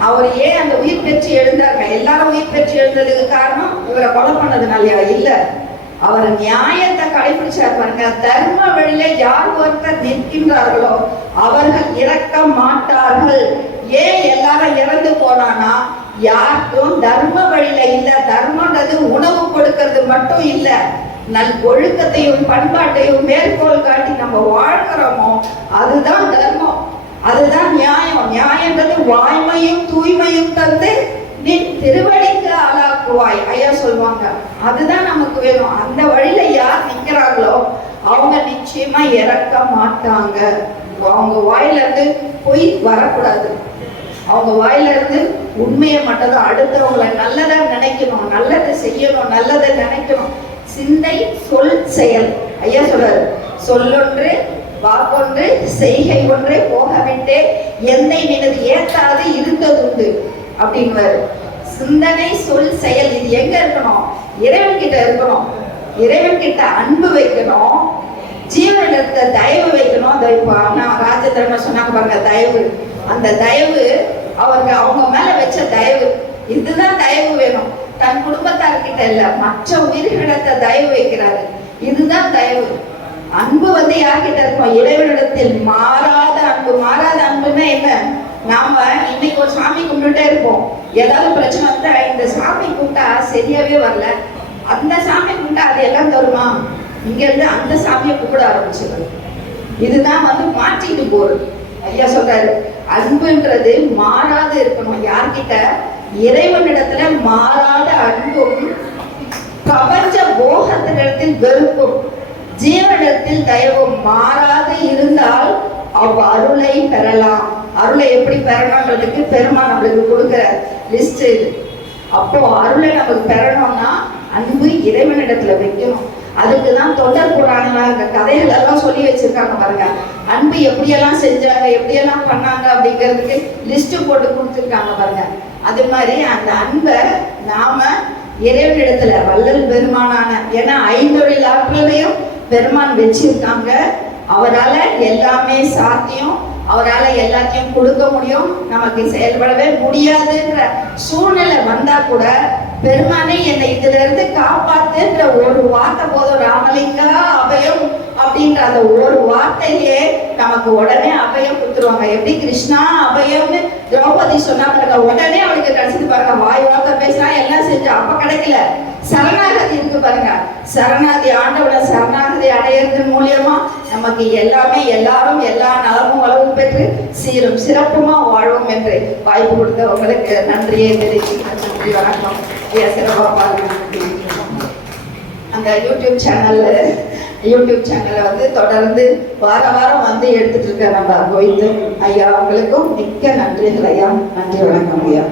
அவர் ஏன் அந்த உயிர் பெற்று எழுந்தாங்க? எல்லாரும் உயிர் பெற்று எழுந்ததுக்கு காரணம் இவரை கொலை பண்ணதுனாலயா? இல்ல, அவர் நியாயத்தை கடைபிடிச்சார் பாருங்க. தர்ம வழியில யார் ஒருத்தர் நிற்கின்றார்களோ அவர்கள் இறக்க மாட்டார்கள். ஏன் எல்லாரும் இறந்து போனானா யாருக்கும் தர்ம வழியில இல்ல. தர்மன்றது உணவு கொடுக்கறது மட்டும் இல்ல, நல் ஒழுக்கத்தையும் பண்பாட்டையும் மேற்கோள் காட்டி நம்ம வாழ்கிறோமோ அதுதான் தர்மம், அதுதான் நியாயம். நியாயன்றது வாய்மையும் தூய்மையும் தந்து நீ திருவடிக்கு ஆளாக்குவாய் ஐயா சொல்லுவாங்க. அதுதான் நமக்கு வேணும். அந்த வழியில யார் நிக்கிறாங்களோ அவங்க நிச்சயமா இறக்க மாட்டாங்க. அவங்க வாயில இருந்து பொய் வரக்கூடாது. அவங்க வாயில இருந்து உண்மையை மட்டும் தான். அடுத்தவங்களை நல்லதா நினைக்கணும், நல்லதை செய்யணும், நல்லதை நினைக்கணும். சிந்தை சொல் செயல் ஐயா சொல்றாரு. சொல்லொன்று வாக்கொன்று செய்கை ஒன்றே போகவிட்டே எந்தை நினது ஏற்றாது இருந்ததுண்டு அப்படின்னு. சிந்தனை சொல் செயல் இது எங்க இருக்கணும்? இறைவன் கிட்ட இருக்கணும். இறைவன் கிட்ட அன்பு வைக்கணும், ஜீவனிடத்தை தயவு வைக்கணும். அந்த ராஜேந்திரன் சொன்னாங்க பாருங்க, தயவு. அந்த தயவு அவங்க மேல வச்ச தயவு, இதுதான் தயவு வேணும். தன் குடும்பத்தார்கிட்ட இல்ல, மற்ற உயிர்களிடத்தை தயவு வைக்கிறாரு. இதுதான் தயவு. அன்பு யார்கிட்ட இருக்கும்? இறைவனிடத்தில் மாறாத அன்பு. மாறாத அன்புன்னா என்ன? நாம இன்னைக்கு ஒரு சாமி கும்பிட்டுட்டே இருப்போம். ஏதாவது பிரச்சனை வந்தா இந்த சாமி கும்பிட்டா சரியாவே வரல, அந்த சாமி கும்பிட்டா அது எல்லாம் தருமா? இங்க இருந்து அந்த சாமியை கும்பிட ஆரம்பிச்சிடும். இதுதான் மாற்றிட்டு போறது. ஐயா சொல்றாரு, அன்புன்றது மாறாது இருக்கணும். யார்கிட்ட? இறைவனிடத்துல மாறாத அன்பும் பிரபஞ்ச போகத்தினிடத்தில் வெறுப்பும் ஜீவனிடத்தில் தயவும் மாறாது இருந்தால் அவ் அருளை பெறலாம். அருளை எப்படி பெறணும்ன்றதுக்கு பெருமான் நம்மளுக்கு கொடுக்குற லிஸ்ட் இது. அப்போ அருளை நமக்கு பெறணும்னா அன்பு இறைவனிடத்துல வைக்கணும். அதுக்குதான் தொண்டர் புராணங்களா இந்த கதைகள் எல்லாம் சொல்லி வச்சிருக்காங்க பாருங்க. அன்பு எப்படியெல்லாம் செஞ்சாங்க, எப்படியெல்லாம் பண்ணாங்க அப்படிங்கிறதுக்கு லிஸ்ட் போட்டு கொடுத்துருக்காங்க பாருங்க. அது மாதிரி அந்த அன்பை நாம இறைவனிடத்துல வள்ளல் பெருமானான, ஏன்னா ஐந்தொழில் ஆற்றலையும் பெருமான் வச்சிருக்காங்க. அவரால எல்லாமே சாத்தியம், அவரால் எல்லாத்தையும் கொடுக்க முடியும். நமக்கு செயல்படவே முடியாதுன்ற சூழ்நிலை வந்தா கூட பெருமானே என்னை இதுல இருந்து காப்பாத்துன்ற ஒரு வார்த்தை போதும். ராமலிங்கா அபயம் அப்படின்ற அந்த ஒரு வார்த்தையே நமக்கு உடனே அபயம் கொடுத்துருவாங்க. எப்படி கிருஷ்ணா அபயம்னு திரௌபதி சொன்னா பாருங்க, உடனே அவளுக்கு கிடைச்சது பாருங்க. வாய் வார்த்தை பேசினா எல்லாம் செஞ்சா. அப்ப கிடைக்கல, சரணாகதி இருக்கு பாருங்க. சரணாகதி, ஆண்டவனை சரணாகதி அடையிறது மூலியமா நமக்கு எல்லாமே, எல்லாரும் எல்லா நலமும் வளமும் பெற்று சீரும் சிறப்புமா வாழ்வோம் என்று வாய்ப்பு கொடுத்த உங்களுக்கு நன்றியை தெரிவிக்கிறேன். நன்றி, வணக்கம் ஐயா. சிறப்பாக பாருங்க. அந்த யூடியூப் சேனல்ல தொடர்ந்து வாரம் எடுத்துட்டு இருக்க நம்ம கோவிந்தன் ஐயா அவங்களுக்கும் மிக்க நன்றிகள் ஐயா. நன்றி, வணக்கம் ஐயா.